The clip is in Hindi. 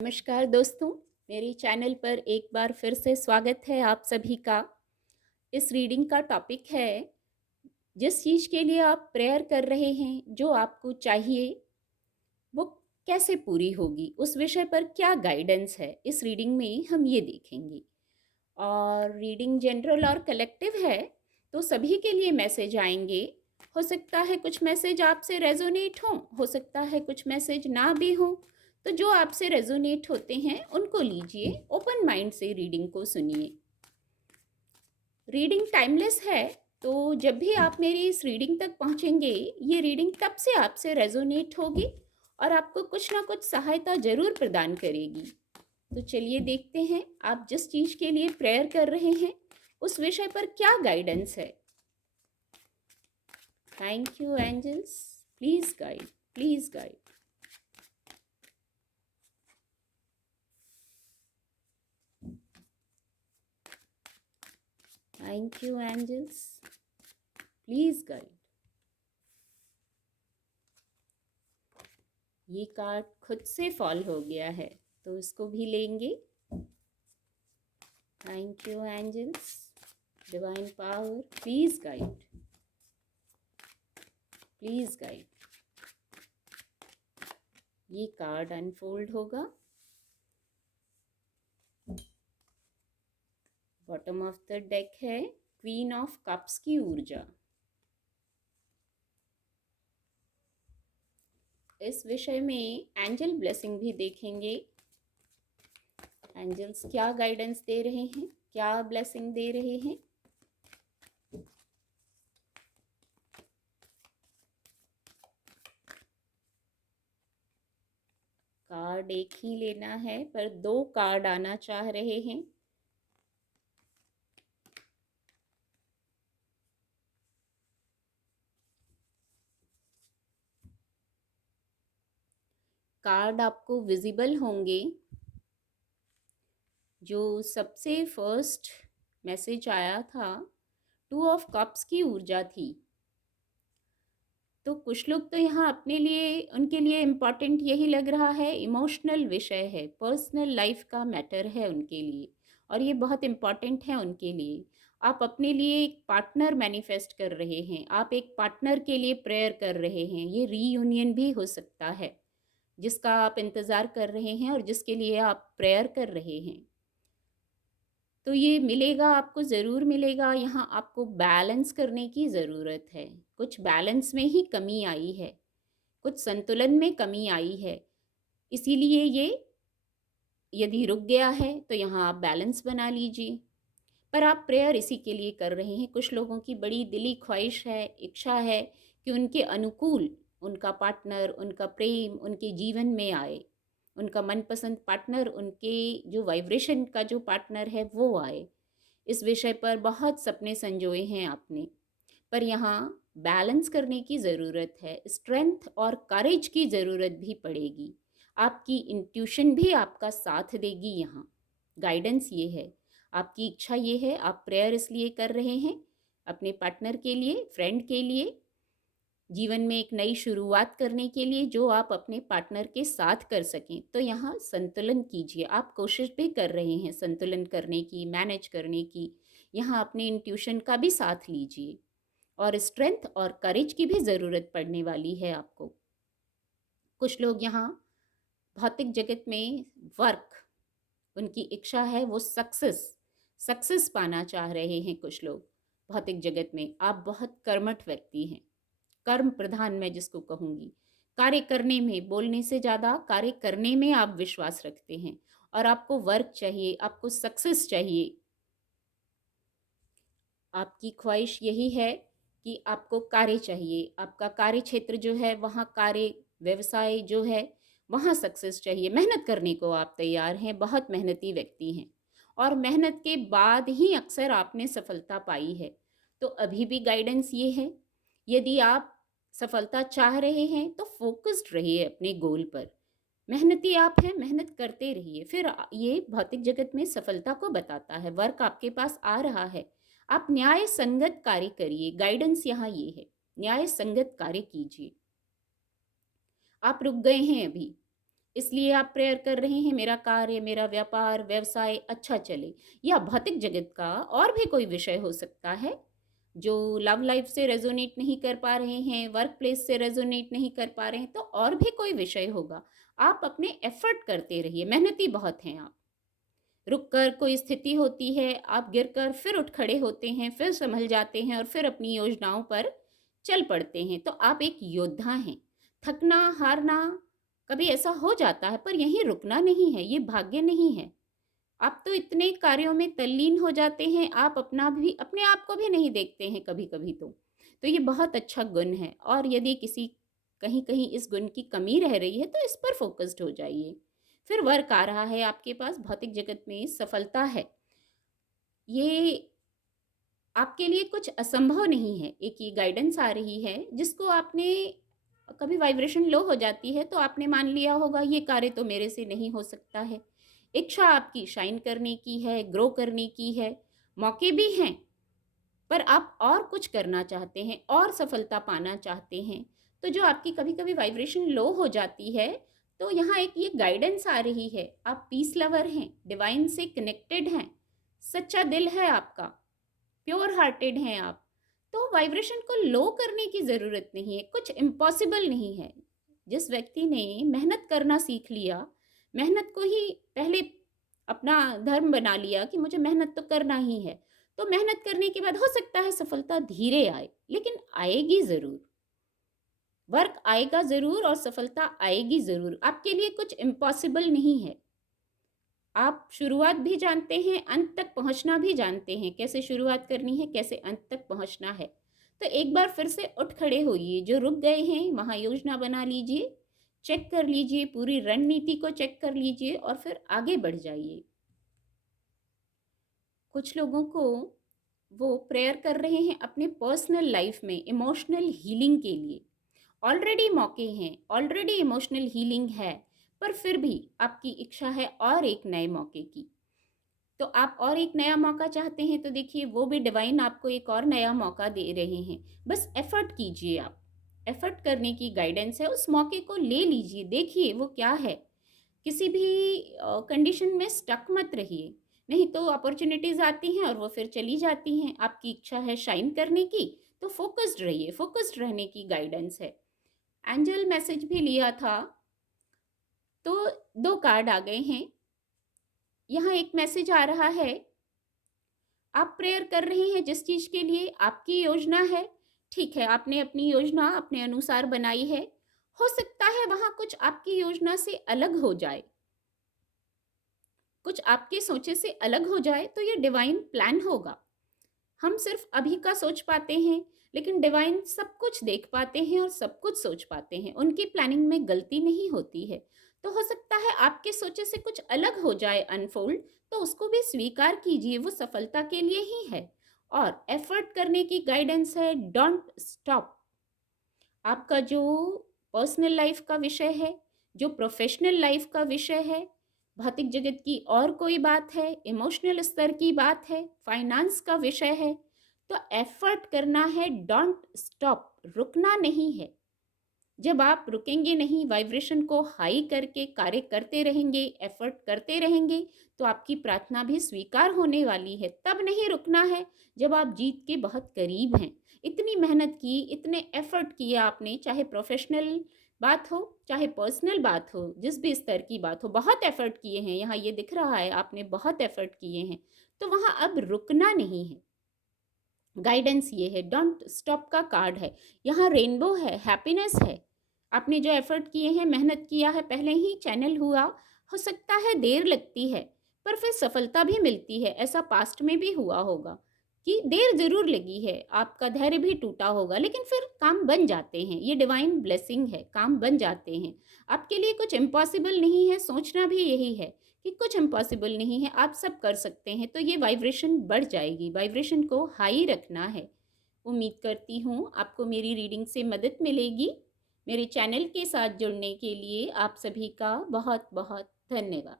नमस्कार दोस्तों, मेरे चैनल पर एक बार फिर से स्वागत है आप सभी का। इस रीडिंग का टॉपिक है, जिस चीज़ के लिए आप प्रेयर कर रहे हैं, जो आपको चाहिए, वो कैसे पूरी होगी, उस विषय पर क्या गाइडेंस है, इस रीडिंग में हम ये देखेंगे। और रीडिंग जनरल और कलेक्टिव है, तो सभी के लिए मैसेज आएंगे। हो सकता है कुछ मैसेज आपसे रेजोनेट हो सकता है कुछ मैसेज ना भी हो। तो जो आपसे रेजोनेट होते हैं उनको लीजिए, ओपन माइंड से रीडिंग को सुनिए। रीडिंग टाइमलेस है, तो जब भी आप मेरी इस रीडिंग तक पहुंचेंगे, ये रीडिंग तब से आपसे रेजोनेट होगी और आपको कुछ ना कुछ सहायता जरूर प्रदान करेगी। तो चलिए देखते हैं, आप जिस चीज़ के लिए प्रेयर कर रहे हैं उस विषय पर क्या गाइडेंस है। Thank you angels, please guide, please guide. Thank you angels, please guide. ये कार्ड खुद से फॉल हो गया है, तो इसको भी लेंगे। Thank you angels, divine power, please guide, please guide. ये कार्ड अनफोल्ड होगा। बॉटम ऑफ द डेक है क्वीन ऑफ कप्स की ऊर्जा। इस विषय में एंजल ब्लेसिंग भी देखेंगे। एंजल्स क्या गाइडेंस दे रहे हैं, क्या ब्लेसिंग दे रहे हैं। कार्ड एक ही लेना है, पर 2 कार्ड आना चाह रहे हैं। कार्ड आपको विजिबल होंगे। जो सबसे फर्स्ट मैसेज आया था, 2 ऑफ कप्स की ऊर्जा थी। तो कुछ लोग तो यहाँ अपने लिए, उनके लिए इम्पॉर्टेंट यही लग रहा है, इमोशनल विषय है, पर्सनल लाइफ का मैटर है उनके लिए, और ये बहुत इम्पॉर्टेंट है उनके लिए। आप अपने लिए एक पार्टनर मैनिफेस्ट कर रहे हैं, आप एक पार्टनर के लिए प्रेयर कर रहे हैं। ये रीयूनियन भी हो सकता है जिसका आप इंतज़ार कर रहे हैं और जिसके लिए आप प्रेयर कर रहे हैं। तो ये मिलेगा, आपको ज़रूर मिलेगा। यहाँ आपको बैलेंस करने की ज़रूरत है। कुछ बैलेंस में ही कमी आई है, कुछ संतुलन में कमी आई है, इसीलिए ये यदि रुक गया है तो यहाँ आप बैलेंस बना लीजिए। पर आप प्रेयर इसी के लिए कर रहे हैं। कुछ लोगों की बड़ी दिली ख्वाहिश है, इच्छा है कि उनके अनुकूल उनका पार्टनर, उनका प्रेम उनके जीवन में आए, उनका मनपसंद पार्टनर, उनके जो वाइब्रेशन का जो पार्टनर है वो आए। इस विषय पर बहुत सपने संजोए हैं आपने, पर यहाँ बैलेंस करने की ज़रूरत है। स्ट्रेंथ और करेज की ज़रूरत भी पड़ेगी। आपकी इंट्यूशन भी आपका साथ देगी। यहाँ गाइडेंस ये है, आपकी इच्छा ये है, आप प्रेयर इसलिए कर रहे हैं अपने पार्टनर के लिए, फ्रेंड के लिए, जीवन में एक नई शुरुआत करने के लिए, जो आप अपने पार्टनर के साथ कर सकें। तो यहाँ संतुलन कीजिए, आप कोशिश भी कर रहे हैं संतुलन करने की, मैनेज करने की। यहाँ अपने इंट्यूशन का भी साथ लीजिए, और स्ट्रेंथ और करेज की भी ज़रूरत पड़ने वाली है आपको। कुछ लोग यहाँ भौतिक जगत में वर्क, उनकी इच्छा है वो सक्सेस पाना चाह रहे हैं। कुछ लोग भौतिक जगत में, आप बहुत कर्मठ व्यक्ति हैं, कर्म प्रधान मैं जिसको कहूँगी। कार्य करने में, बोलने से ज़्यादा कार्य करने में आप विश्वास रखते हैं, और आपको वर्क चाहिए, आपको सक्सेस चाहिए। आपकी ख्वाहिश यही है कि आपको कार्य चाहिए, आपका कार्य क्षेत्र जो है वहाँ कार्य व्यवसाय जो है वहाँ सक्सेस चाहिए। मेहनत करने को आप तैयार हैं, बहुत मेहनती व्यक्ति हैं, और मेहनत के बाद ही अक्सर आपने सफलता पाई है। तो अभी भी गाइडेंस ये है, यदि आप सफलता चाह रहे हैं तो फोकस्ड रहिए अपने गोल पर। मेहनती आप हैं, मेहनत करते रहिए, फिर ये भौतिक जगत में सफलता को बताता है। वर्क आपके पास आ रहा है, आप न्याय संगत कार्य करिए। गाइडेंस यहाँ ये है, न्याय संगत कार्य कीजिए। आप रुक गए हैं अभी, इसलिए आप प्रेयर कर रहे हैं मेरा कार्य, मेरा व्यापार, व्यवसाय अच्छा चले, या भौतिक जगत का और भी कोई विषय हो सकता है जो लव लाइफ से रेजोनेट नहीं कर पा रहे हैं, वर्क प्लेस से रेजोनेट नहीं कर पा रहे हैं, तो और भी कोई विषय होगा। आप अपने एफर्ट करते रहिए, मेहनती बहुत हैं आप। रुक कर कोई स्थिति होती है, आप गिर कर फिर उठ खड़े होते हैं, फिर संभल जाते हैं और फिर अपनी योजनाओं पर चल पड़ते हैं। तो आप एक योद्धा हैं। थकना, हारना कभी ऐसा हो जाता है, पर यहीं रुकना नहीं है, ये भाग्य नहीं है। आप तो इतने कार्यों में तल्लीन हो जाते हैं, आप अपने आप को भी नहीं देखते हैं कभी-कभी तो ये बहुत अच्छा गुण है, और यदि किसी कहीं-कहीं इस गुण की कमी रह रही है, तो इस पर फ़ोकस्ड हो जाइए। फिर वर्क आ रहा है आपके पास, भौतिक जगत में सफलता है। ये आपके लिए कुछ असंभव नहीं है। एक ये गाइडेंस आ रही है, जिसको आपने कभी वाइब्रेशन लो हो जाती है, तो आपने मान लिया होगा ये कार्य तो मेरे से नहीं हो सकता है। इच्छा आपकी शाइन करने की है, ग्रो करने की है, मौके भी हैं, पर आप और कुछ करना चाहते हैं और सफलता पाना चाहते हैं। तो जो आपकी कभी-कभी वाइब्रेशन लो हो जाती है, तो यहाँ एक ये गाइडेंस आ रही है। आप पीस लवर हैं, डिवाइन से कनेक्टेड हैं, सच्चा दिल है आपका, प्योर हार्टेड हैं आप। तो वाइब्रेशन को लो करने की ज़रूरत नहीं है, कुछ इम्पॉसिबल नहीं है। जिस व्यक्ति ने मेहनत करना सीख लिया, मेहनत को ही पहले अपना धर्म बना लिया कि मुझे मेहनत तो करना ही है, तो मेहनत करने के बाद हो सकता है सफलता धीरे आए, लेकिन आएगी ज़रूर। वर्क आएगा ज़रूर और सफलता आएगी ज़रूर। आपके लिए कुछ इम्पॉसिबल नहीं है। आप शुरुआत भी जानते हैं, अंत तक पहुंचना भी जानते हैं, कैसे शुरुआत करनी है, कैसे अंत तक पहुंचना है। तो एक बार फिर से उठ खड़े होइए, जो रुक गए हैं वहाँ योजना बना लीजिए, चेक कर लीजिए, पूरी रणनीति को चेक कर लीजिए और फिर आगे बढ़ जाइए। कुछ लोगों को वो प्रेयर कर रहे हैं अपने पर्सनल लाइफ में इमोशनल हीलिंग के लिए। ऑलरेडी मौके हैं, ऑलरेडी इमोशनल हीलिंग है, पर फिर भी आपकी इच्छा है और एक नए मौके की। तो आप और एक नया मौका चाहते हैं, तो देखिए वो भी डिवाइन आपको एक और नया मौका दे रहे हैं। बस एफर्ट कीजिए आप, एफर्ट करने की गाइडेंस है, उस मौके को ले लीजिए, देखिए वो क्या है। किसी भी कंडीशन में स्टक मत रहिए, नहीं तो अपॉर्चुनिटीज़ आती हैं और वो फिर चली जाती हैं। आपकी इच्छा है शाइन करने की, तो फोकस्ड रहिए, फोकस्ड रहने की गाइडेंस है। एंजल मैसेज भी लिया था, तो 2 कार्ड आ गए हैं। यहाँ एक मैसेज आ रहा है, आप प्रेयर कर रहे हैं जिस चीज़ के लिए आपकी योजना है, ठीक है, आपने अपनी योजना अपने अनुसार बनाई है। हो सकता है वहाँ कुछ आपकी योजना से अलग हो जाए, कुछ आपके सोचे से अलग हो जाए, तो ये डिवाइन प्लान होगा। हम सिर्फ अभी का सोच पाते हैं, लेकिन डिवाइन सब कुछ देख पाते हैं और सब कुछ सोच पाते हैं। उनकी प्लानिंग में गलती नहीं होती है। तो हो सकता है आपके सोचे से कुछ अलग हो जाए अनफोल्ड, तो उसको भी स्वीकार कीजिए, वो सफलता के लिए ही है। और एफर्ट करने की गाइडेंस है, डोंट स्टॉप। आपका जो पर्सनल लाइफ का विषय है, जो प्रोफेशनल लाइफ का विषय है, भौतिक जगत की और कोई बात है, इमोशनल स्तर की बात है, फाइनेंस का विषय है, तो एफर्ट करना है, डोंट स्टॉप, रुकना नहीं है। जब आप रुकेंगे नहीं, वाइब्रेशन को हाई करके कार्य करते रहेंगे, एफर्ट करते रहेंगे, तो आपकी प्रार्थना भी स्वीकार होने वाली है। तब नहीं रुकना है जब आप जीत के बहुत करीब हैं। इतनी मेहनत की, इतने एफर्ट किए आपने, चाहे प्रोफेशनल बात हो, चाहे पर्सनल बात हो, जिस भी स्तर की बात हो, बहुत एफर्ट किए हैं, यहाँ ये दिख रहा है आपने बहुत एफर्ट किए हैं, तो वहाँ अब रुकना नहीं है। गाइडेंस ये है, डोंट स्टॉप का कार्ड है। यहाँ रेनबो है, हैप्पीनेस है। आपने जो एफर्ट किए हैं, मेहनत किया है, पहले ही चैनल हुआ। हो सकता है देर लगती है, पर फिर सफलता भी मिलती है। ऐसा पास्ट में भी हुआ होगा कि देर ज़रूर लगी है, आपका धैर्य भी टूटा होगा, लेकिन फिर काम बन जाते हैं। ये डिवाइन ब्लेसिंग है, काम बन जाते हैं। आपके लिए कुछ इम्पॉसिबल नहीं है, सोचना भी यही है कि कुछ इम्पॉसिबल नहीं है, आप सब कर सकते हैं। तो ये वाइब्रेशन बढ़ जाएगी, वाइब्रेशन को हाई रखना है। उम्मीद करती हूँ आपको मेरी रीडिंग से मदद मिलेगी। मेरे चैनल के साथ जुड़ने के लिए आप सभी का बहुत बहुत धन्यवाद।